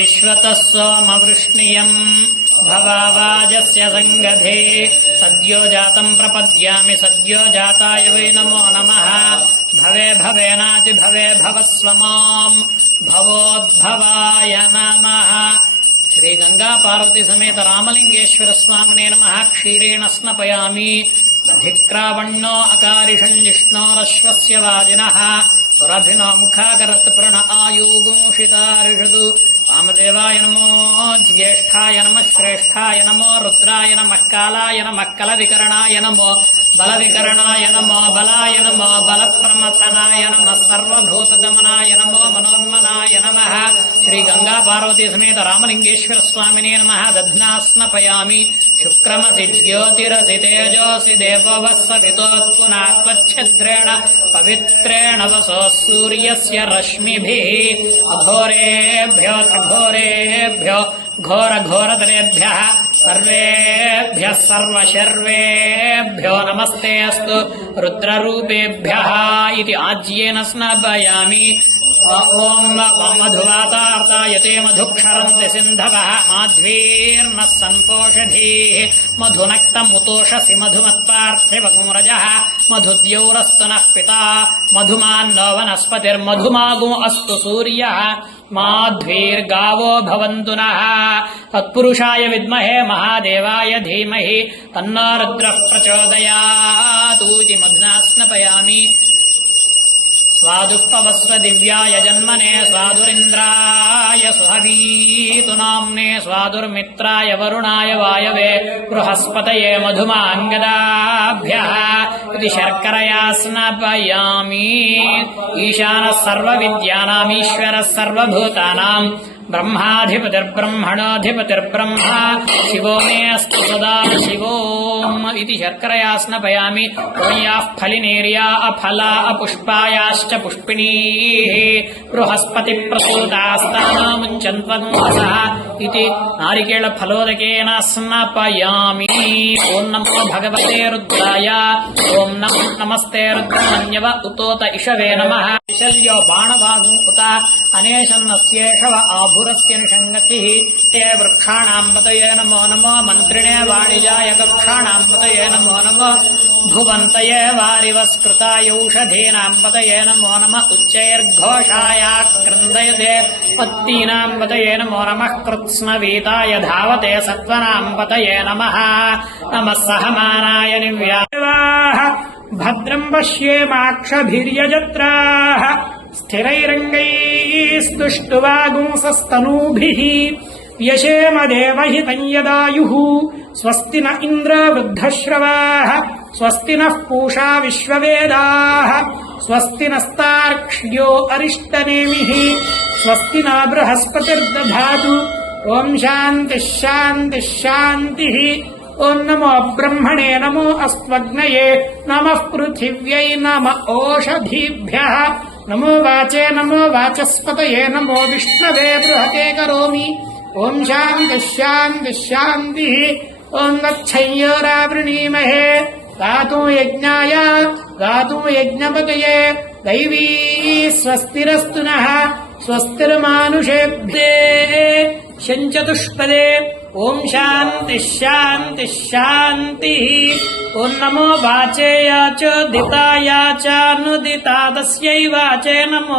विश्वतः सोमवृष्णियम् भवावाजस्य सङ्गधे। सद्यो जातम् प्रपद्यामि सद्यो जाताय वै नमो नमः। भवे भवेनाति भवे भवस्व माम् भवोद्भवाय नमः। श्रीगङ्गापार्वतीसमेत रामलिङ्गेश्वरस्वामिने नमः। क्षीरेण स्नपयामि। धिक्रावण्णो अकारिषम् जिष्णोरश्वस्य वाजिनः। सुरभिनो मुखागरत् प्रण आयुगुंषितारिषु వామదేవాయ నమో జ్యేష్ఠాయ నమ శ్రేష్ఠాయ నమో రుద్రాయ నమ కాలాయ నమ కల వికరణాయ నమో బల వికరణాయ నమో బలాయ నమో బల ప్రమథనాయ నమ సర్వభూతగమనాయ నమో మనోన్మనాయ నమ శ్రీ గంగా పార్వతీ సమేత రామలింగేశ్వర స్వామినే నమ దధ్నాస్నపయామి శుక్రమసి జ్యోతిరసి తేజోసి దేవవస్సవితోత్పునాత్వచ్ఛద్రేణ పవిత్రేణ వసో సూర్యస్య రశ్మిభిः అఘోరేభ్యో ఘోరేభ్యో ఘోర ఘోరతరేభ్యः సర్వేభ్యः సర్వశర్వేభ్యో నమస్తే అస్తు. రుద్రరూపేభ్యः ఇది ఆజ్యేన స్నపయామి ఓం మధువాతార్తాయతే మధుక్షరంతి సింధవः మాధ్వీర్నः సంపోషధీः. మధునక్తముతోషసి మధుమత్పార్థివగురజः మధుద్యౌరస్తు నः పితా. మధుమాన్నో వనస్పతిర్మధుమాగో అస్తు तस्माद्वीर्गावो भवन्तु नः तत्पुरुषाय विद्महे महादेवाय धीमहि। तन्नो रुद्रः प्रचोदयातूति मधुना स्नपयामि। स्वादुःपवस्व दिव्याय जन्मने स्वादुरिन्द्रा। स्वादुरिन्द्राय सुहवीतु नाम्ने स्वादुर्मित्राय वरुणाय वायवे बृहस्पतये मधुमाङ्गदाभ्यः इति शर्करया स्नपयामि ईशानः सर्वविद्यानामीश्वरः सर्वभूतानाम् ब्रह्माधिपतिर्ब्रह्मणोऽधिपतिर्ब्रह्मा शिवो मे अस्तु सदा शिवोम् इति शर्करया स्नपयामि त्वयाः फलिनेर्या अफला अपुष्पायाश्च पुष्पिणीः बृहस्पतिप्रसूतास्तानामुञ्चन्त्वगुंसः इति नारिकेलफलोदकेन स्नपयामि ॐ नमो भगवते रुद्राय ॐ नमो नमस्ते रुद्रमन्यव उतोत इषवे नमः शल्यो बाणभागम् उत अनेशन्नस्येषव आभुरस्य निषङ्गतिः ते वृक्षाणाम् पतये नमो नमो मन्त्रिणे वाणिजाय कक्षाणाम् पतये नमो नमो भुवन्तये वारिवस्कृतायौषधीनाम् पतये नमो नम उच्चैर्घोषायाक्रन्दयते पत्तीनाम् पतये नमो नमः कृत्स्नवीताय धावते सत्त्वनाम् पतये नमः नमः सहमानाय निव्याः भद्रम् पश्येमाक्षभिर्यजत्राः स्थिरैरङ्गैस्तुष्टुवागुंसस्तनूभिः व्यशेम देवहितम् यदायुः स्वस्ति न इन्द्र वृद्धश्रवाः స్వస్తినః పూషా విశ్వవేదాః స్వస్తి నస్తార్క్ష్యో అరిష్టనేమిః స్వస్తి నా బృహస్పతిర్దధాతు ఓం శాంతి శాంతి శాంతి ఓం నమో బ్రహ్మణే నమో అస్మగ్నయే నమ పృథివ్యై నమ ఓషధీభ్య నమో వాచే నమో వాచస్పతయే నమో విష్ణవే బృహతే కరోమి ఓం శాంతి ఓం దక్షయ్యోరావృణీమహే గాతుం యజ్ఞాయ గాతుం యజ్ఞపతయే దైవీ స్వస్తిరస్తున స్వస్తిర్మానుషేబ్దే శంచతుష్పదే ఓం శాంతి శాంతి శాంతి ఓం నమో వాచేయాచ దితాయాచానుదితా తస్యై వాచే నమో